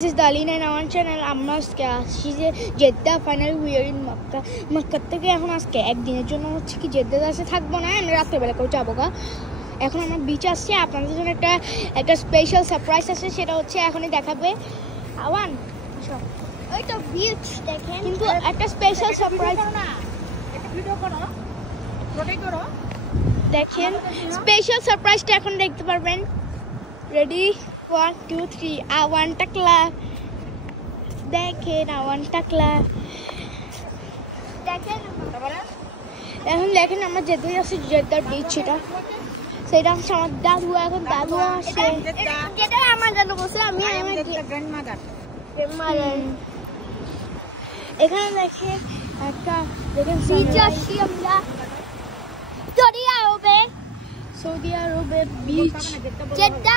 This is Darlene and our channel. আমরা আজকে আসছি যে Jeddah finally we are in Mecca. Mecca থেকে এখন আজকে একদিনের জন্য হচ্ছে কি জেদ্দাতে আসে থাকবো না, আমরা রাত্রেবেলা করে যাবো গা। এখন আমরা বিচ আসছি, আপনাদের জন্য একটা স্পেশাল সারপ্রাইজ আছে, সেটা হচ্ছে এখনই দেখাবে আওয়ান। ওই তো বিচ দেখেন, কিন্তু একটা স্পেশাল সারপ্রাইজ না, একটা ভিডিও করো, রোটেট করো, দেখেন স্পেশাল সারপ্রাইজটা এখন দেখতে পারবেন। রেডি 1 2 3 আওয়ান টাকলা দেখেন, আওয়ান টাকলা দেখেন। এখন দেখেন আমরা যেতে যাচ্ছি জেদ্দার বিচ, সেটা হচ্ছে আমার দাদু। এখন দাদু আসে, যেটা আমার দাদু বলছে, আমি আমার গ্র্যান্ডমাদার। এখানে দেখেন একটা দেখেন বিচ আসছি আমরা সৌদি আরবে বিচ জেদ্দা।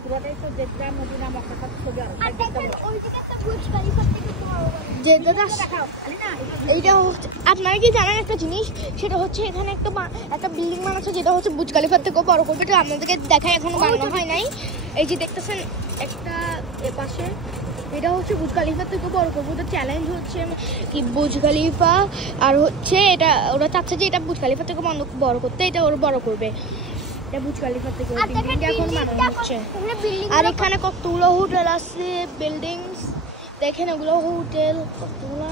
পুরোটাই তো জেদ্দা, মদিনা, মক্কা সব সৌদি আরব। আর দেখেন ওইদিকে একটা বুর্জ খলিফা থেকে জেদ্দাটা দেখাও। এইটা হচ্ছে, আপনারা কি জানেন একটা জিনিস, সেটা হচ্ছে এখানে একটা বিল্ডিং বানাচ্ছে যেটা হচ্ছে বুর্জ খলিফার থেকেও বড় করবে। এটা আপনাদেরকে দেখায়, এখনো বানানো হয় নাই। এই যে দেখতেছেন একটা এপাশে, এটা হচ্ছে বুর্জ খলিফার থেকে বড় করবো। ওটা চ্যালেঞ্জ হচ্ছে কি বুর্জ খলিফা, আর হচ্ছে এটা ওরা চাচ্ছে যে এটা বুর্জ খলিফার থেকে বড় করতে, এটা ওরা বড় করবে। এটা বুর্জ খলিফার থেকে এখন বানানো হচ্ছে। আর এখানে কতগুলো হোটেল আছে, বিল্ডিংস দেখেন, ওগুলো হোটেল কতগুলো।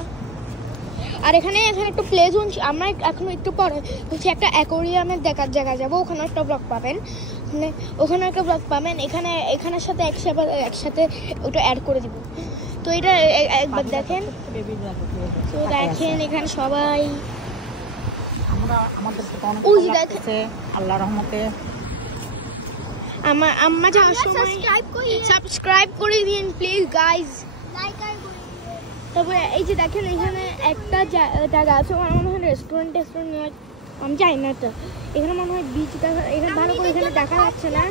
আর এখানে একটু প্লে জোন, আমরা এখন একটু পরে হচ্ছে একটা অ্যাকোরিয়ামের দেখার জায়গা যাবো, ওখানে একটা ব্লগ পাবেন, ওখানে একটা ব্লগ পাবেন। এখানের সাথে একসাথে ওটা অ্যাড করে দিব। তো এটা একবার দেখেন, তো দেখেন এখানে সবাই আল্লাহর রহমতে আম্মা যাওয়ার সময় সাবস্ক্রাইব করে দিন প্লিজ গাইজ। তারপরে এই যে দেখেন এখানে একটা জায়গা আছে, আমার মনে হয় রেস্টুরেন্ট আমি যাই না, তো এখানে মনে হয় বিচ দেখা, এখানে ভালো করে এখানে দেখা যাচ্ছে না।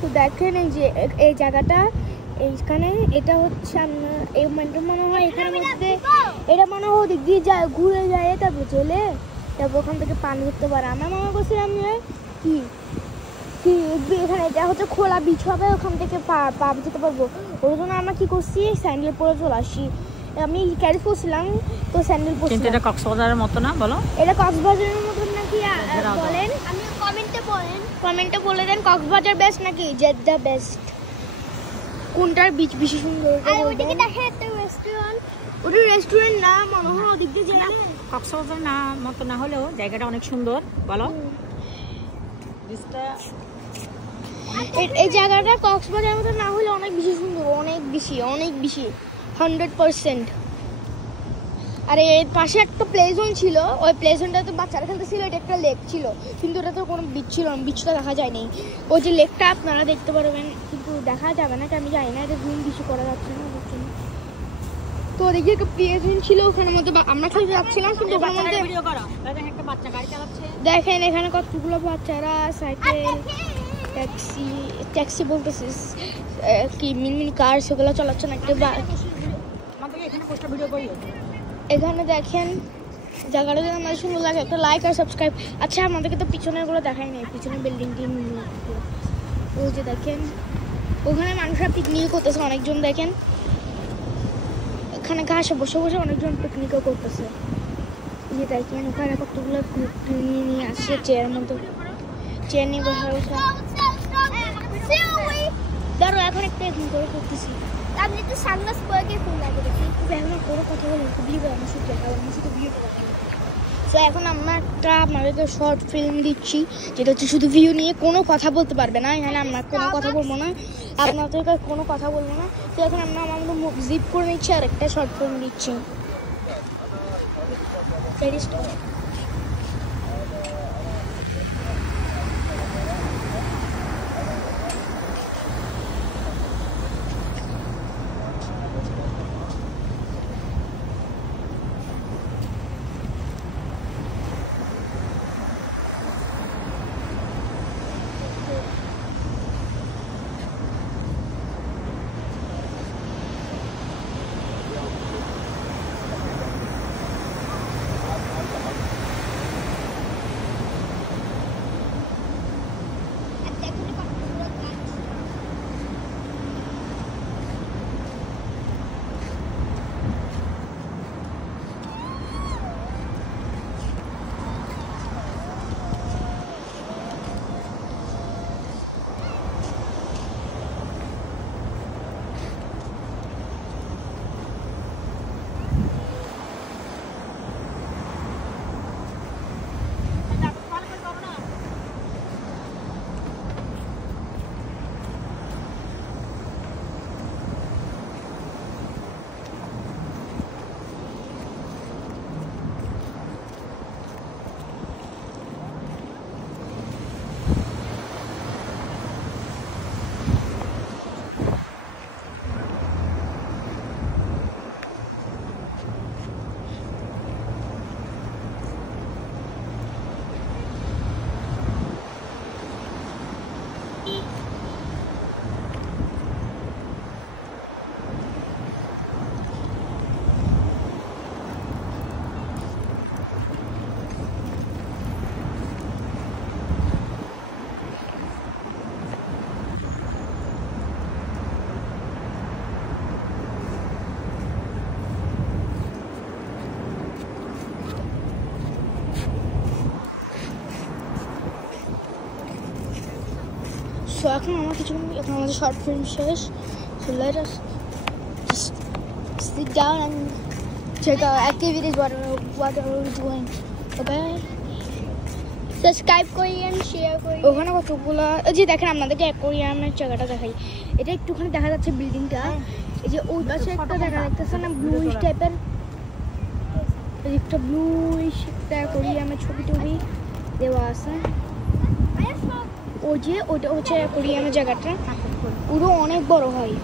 তো দেখেন এই যে এই জায়গাটা, এইখানে এটা হচ্ছে এই মনে হয় এখানের মধ্যে, এটা মনে হয় ওদিক দিয়ে যায়, ঘুরে যায়, তারপর চলে, তারপর ওখান থেকে পানি উঠতে পারে। আমার মনে করছিলাম কি এখানে এটা হচ্ছে খোলা বিচ হবে, ওখান থেকে পা যেতে পারবো। ওই জন্য আমরা কি করছি, স্যান্ডেল পরে চলে আসি। আমি ক্যারি করছিলাম, তো স্যান্ডেল পরে। কিন্তু এটা কক্সবাজারের মতো না, বলো এটা কক্সবাজারের মতো নাকি বলেন, আমি কমেন্টে বলে দেন কক্সবাজার বেস্ট নাকি জেদ্দা বেস্ট, কোনটার বিচ বেশি সুন্দর। আর ওইদিকে দেখেন একটা রেস্টুরেন্ট, ওটা রেস্টুরেন্ট না মনে হয়, ওদিক দিয়ে যায়। কক্সবাজার না মতো না হলেও জায়গাটা অনেক সুন্দর, বলো। এই জায়গাটা কক্সবাজারের মতো না হলে অনেক বেশি সুন্দর, অনেক বেশি 100%। আর এর পাশে একটা প্লে জোন ছিল, ওই প্লে জোনটাতে বাচ্চারা খেলতেছিল, এটা একটা লেক ছিল, কিন্তু ওটাতে কোনো বিচ ছিল না, বিচটা দেখা যায়নি। ওই যে লেকটা আপনারা দেখতে পারবেন, কিন্তু দেখা যাবে না, আমি জানি না, এটা জুম কিছু করা যাচ্ছে না। তো ওদিকে একটা প্লে জোন ছিল, ওখানের মধ্যে আমরা খেলতে যাচ্ছিলাম, কিন্তু ওখানের মধ্যে দেখেন এখানে কতগুলো বাচ্চারা সাইকেল, ট্যাক্সি বলতেছে কি মিনি কার, সেগুলো চালাচ্ছে না। এখানে দেখেন জায়গাটা যদি আমাদের সুন্দর লাগে, একটা লাইক আর সাবস্ক্রাইব। আচ্ছা আমাদেরকে তো পিছনের গুলো দেখাই নাই, পিছনের বিল্ডিংটি। ওই যে দেখেন ওখানে মানুষরা পিকনিক করতেছে, অনেকজন দেখেন এখানে ঘাসে বসে অনেকজন পিকনিকও করতেছে। যে দেখেন ওখানে কতগুলো নিয়ে আসছে চেয়ারের মধ্যে, চেয়ার নিয়ে বসে ধরো। এখন একটা এখানে করে করতেছি, আমি একটু সানগ্লাস পরে গিয়ে ফোন লাগে দেখি, এখন কোনো কথা বলি ভিডিও, আমার সাথে ভিডিও। তো এখন আমরা আপনাদেরকে শর্ট ফিল্ম দিচ্ছি, যেটা হচ্ছে শুধু ভিউ নিয়ে, কোনো কথা বলতে পারবে না এখানে, আমরা কোনো কথা বলবো না, আপনাদেরকে কোনো কথা বলবো না। তো এখন আমরা আমাদের মুখ জিপ করে নিচ্ছি আর একটা শর্ট ফিল্ম দিচ্ছি। সো এখন আমার এখন আমাদের শর্ট ফিল্ম শেষ। So let us just sit down and check out activities, what are we doing, okay? Subscribe করি এন্ড শেয়ার করি। ওখানে কতগুলো যে দেখেন আপনাদেরকে অ্যাকোয়ারিয়ামের জায়গাটা দেখাই। এটা একটুখানি দেখা যাচ্ছে বিল্ডিংটা। এই যে ওই পাশে একটা দেখা যাচ্ছে না ব্লুইশ টাইপের, একটা ব্লুইশ একটা অ্যাকোয়ারিয়ামের ছবি টবি দেওয়া আছে। ওই যে ওইটা হচ্ছে অ্যাকোয়ারিয়ামের জায়গাটা, পুরো অনেক বড় হয়।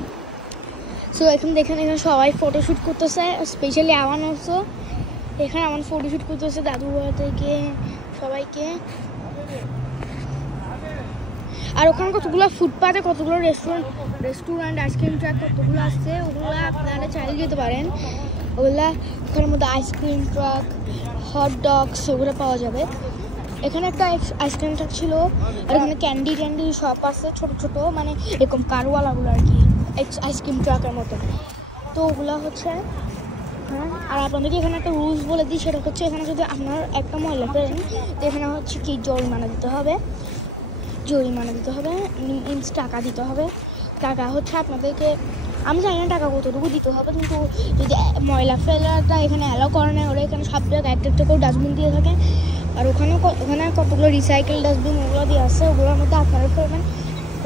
সো এখন দেখেন এখানে সবাই ফটোশ্যুট করতেছে, স্পেশালি আওয়ান অলসো। এখানে আমার ফটোশ্যুট করতেছে দাদু থেকে সবাইকে। আর ওখানে কতগুলো ফুটপাতে কতগুলো রেস্টুরেন্ট আইসক্রিম ট্রাক কতগুলো আসছে, ওগুলো আপনারা চালিয়ে যেতে পারেন। ওগুলা ওখানের মধ্যে আইসক্রিম ট্রাক, হট ডগস ওগুলো পাওয়া যাবে। এখানে একটা আইসক্রিম ট্রাক ছিল, আর এখানে ক্যান্ডি শপ আছে ছোটো ছোটো, মানে এরকম কারওয়ালাগুলো আর কি, আইসক্রিম ট্রাকের মতো। তো ওগুলো হচ্ছে। হ্যাঁ, আর আপনাদেরকে এখানে একটা রুলস বলে দিই, সেটা হচ্ছে এখানে যদি আপনার একটা ময়লা ফেলেন তো এখানে হচ্ছে কি জরিমানা দিতে হবে, মিনস টাকা দিতে হবে। টাকা হচ্ছে আপনাদেরকে, আমি জানি না টাকা কতটুকু দিতে হবে, কিন্তু যদি ময়লা ফেলাটা এখানে অ্যালাউ করে না, ওরা এখানে সব জায়গায় একটা করে ডাস্টবিন দিয়ে থাকে। আর ওখানে কতগুলো রিসাইকেল ডাস্টবিন ওগুলো দিয়ে আসছে, ওগুলোর মধ্যে আপনারা ফেলবেন।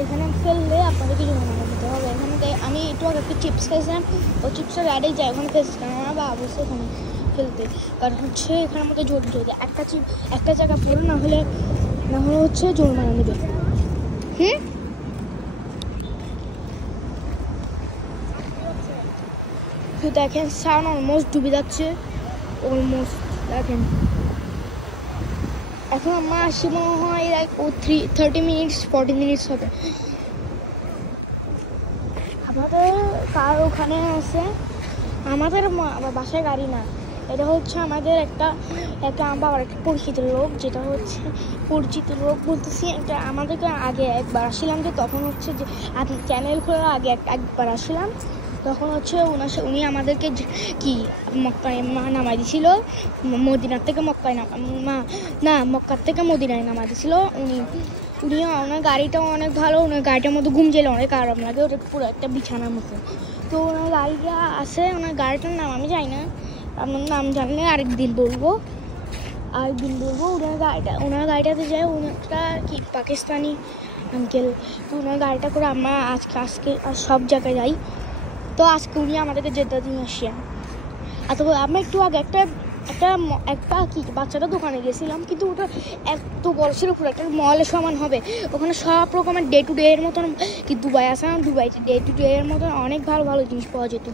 এখানে ফেললে আপনাদেরকে জরিমানা দিতে হবে। এখানে আমি একটু আগে একটা চিপস খাইছিলাম, ওই চিপসের রাইডে যাই ওখানে ফেলছিলাম, আমার বাবা বসে ওখানে ফেলতে। কারণ হচ্ছে এখানের মধ্যে যদি একটা জায়গা পড়ে না হলে হচ্ছে জরিমানা নেবে। তো দেখেন সান অলমোস্ট ডুবে যাচ্ছে, অলমোস্ট দেখেন। এখন আমার আসি মনে হয় লাইক 30 মিনিটস 40 মিনিটস হবে। আমাদের কার ওখানে আছে, আমাদের বাসায় গাড়ি না, এটা হচ্ছে আমাদের একটা বাবার একটা পরিচিত লোক, যেটা হচ্ছে পরিচিত লোক বলতেছি। এটা আমাদেরকে আগে একবার আসছিলাম, যে তখন হচ্ছে যে চ্যানেল খোলার আগে একবার আসছিলাম, তখন হচ্ছে উনি আমাদেরকে কি মক্কায় নামাই দিয়েছিল, মদিনার থেকে মক্কায় মক্কার থেকে মদিনায় নামাই দিয়েছিল। ওনার গাড়িটাও অনেক ভালো, ওনার গাড়িটার মধ্যে ঘুম যেলে অনেক আরাম লাগে, ওটা পুরো একটা বিছানার মতো। তো ওনার গাড়িটা আছে, ওনার গাড়িটার নাম আমি জানি না, আপনার নাম জানলে আরেকদিন বলবো। ওনার গাড়িটাতে যায়, ওনারটা কি পাকিস্তানি আঙ্কেল। তো ওনার গাড়িটা করে আমরা আজকে সব জায়গায় যাই। তো আজকে উনি আমাদেরকে জেদ্দা দিয়ে আসেন। আর তো আমরা একটু আগে একটা কি বাচ্চাটা দোকানে গেছিলাম, কিন্তু ওটা এত বড় ছিল, পুরো একটা মলের সমান হবে। ওখানে সব রকমের ডে টু ডে এর মতন, কি দুবাই আসলাম, দুবাইতে ডে টু ডে এর মতন অনেক ভালো ভালো জিনিস পাওয়া যেত।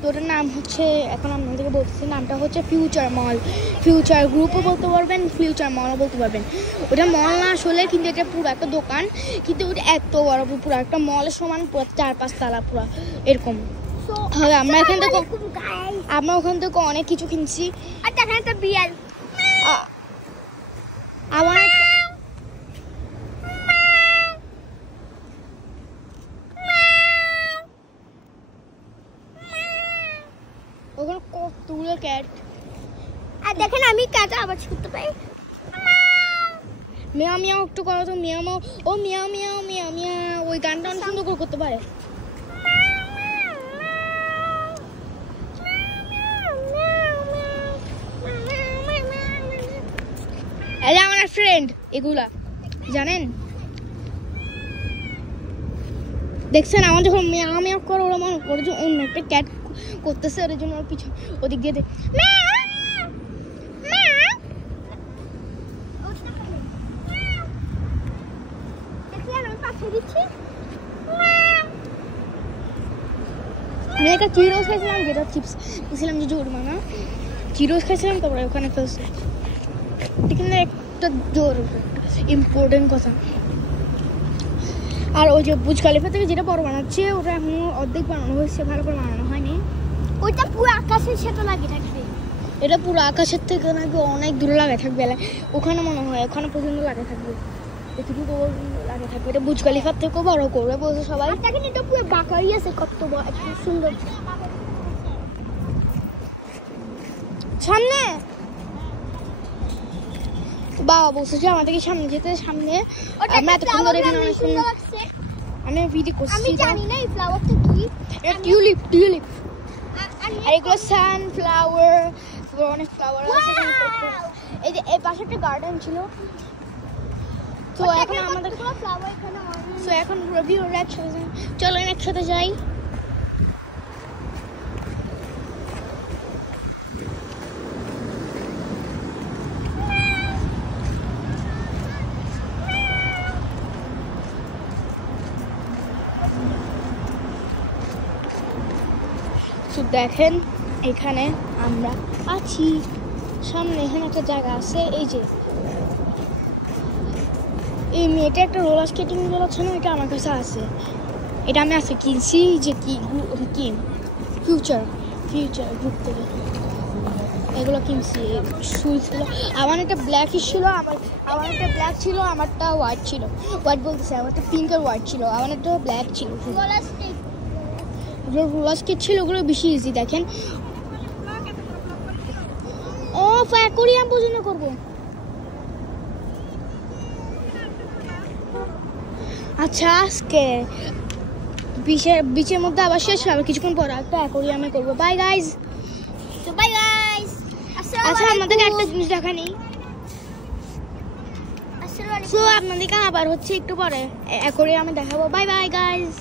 তো ওটার নাম হচ্ছে, এখন আপনাদেরকে বলতেছি, নামটা হচ্ছে ফিউচার মল। ফিউচার গ্রুপও বলতে পারবেন, ফিউচার মলও বলতে পারবেন। ওটা মল না আসলে, কিন্তু এটা পুরো একটা দোকান, কিন্তু ওটা এত বড়, পুরো একটা মলের সমান, পুরো 4-5 তলা পুরো এরকম। আমরা ওখান থেকে অনেক কিছু কিনছি। আর দেখেন একটা বিড়াল, আমার ওখানে কতগুলো ক্যাট। আর দেখেন আমি ক্যাটে আওয়াজ করতে পারি, মিয়াও মিয়াও একটু করো তো, মিয়াও মিয়াও, ও মিয়াও মিয়াও মিয়াও মিয়াও, ওই গানটা অনেক সুন্দর করে করতে পারে। এটা আমার ফ্রেন্ড, এগুলা জানেন, দেখছেন আমার যখন মিয়াও মিয়াও করে, ওরা মনে করে যে অন্য একটা ক্যাট করতেছে, ওর জন্য ওর পিছু ওদিক দিয়ে আমি একটা চিরোস খাইছিলাম, যেটা চিপস খাইছিলাম, যে জরিমানা চিরোস খাইছিলাম, তারপরে ওখানে ফেলছে। এখানে একটা জোর ইম্পর্টেন্ট কথা। আর ওই যে বুর্জ খলিফা থেকে যেটা বড় বানাচ্ছে, ওটা এখন অর্ধেক বানানো হয়েছে, ভালো করে বানানো হয়নি। ওইটা পুরো আকাশের সাথে লাগিয়ে থাকবে, এটা পুরো আকাশের থেকে নাকি অনেক দূরে লাগে থাকবে, ওখানে মনে হয় ওখানে পর্যন্ত লাগে থাকবে, এতটুকু লাগে থাকবে। এটা বুর্জ খলিফার থেকেও বড় করবে বলছে সবাই। দেখেন এটা পুরো বাঁকাই আছে, কত সুন্দর। সামনে বাবা বলছে যে আমাদেরকে সামনে যেতে, সামনে আমরা এতক্ষণ ধরে এখানে আমি ভিডিও করছি। আমি জানি না এই ফ্লাওয়ারটা কি। এটা টিউলিপ, টিউলিপ। আর এগুলো সানফ্লাওয়ার, অনেক ফ্লাওয়ার আছে এখানে। এই যে এই পাশে একটা গার্ডেন ছিল। তো এখন আমাদের ফ্লাওয়ার এখানে তো এখন রবি ওর একসাথে, চলো একসাথে যাই। তো দেখেন এখানে আমরা আছি, সামনে এখানে একটা জায়গা আছে। এই যে এই মেয়েটা একটা রোলার স্কেটিং চালাচ্ছে না, এটা আমার কাছে আছে। এটা আমি আজকে কিনছি, যে কি ফিউচার গ্রুপ থেকে এগুলো কিনছি। শুজগুলো আমার একটা ব্ল্যাক ছিল, আমার একটা ব্ল্যাক ছিল, আমারটা হোয়াইট ছিল। হোয়াইট বলতেছে, আমারটা পিঙ্ক আর হোয়াইট ছিল, আমার একটা ব্ল্যাক ছিল। রোলার স্কেট ছিল, ওগুলো বেশি ইজি। দেখেন ও অ্যাকোয়ারিয়াম পছন্দ করবো। আচ্ছা আজকে বিচের মধ্যে আবার শেষ হবে, কিছুক্ষণ পর একটা অ্যাকোয়ারিয়ামে করবো। By guys. তো বাই গাইস। আচ্ছা আপনাদেরকে একটা জিনিস দেখা নেই। সো আপনাদেরকে আবার হচ্ছে একটু পরে অ্যাকোয়ারিয়ামে দেখাবো। Bye bye guys.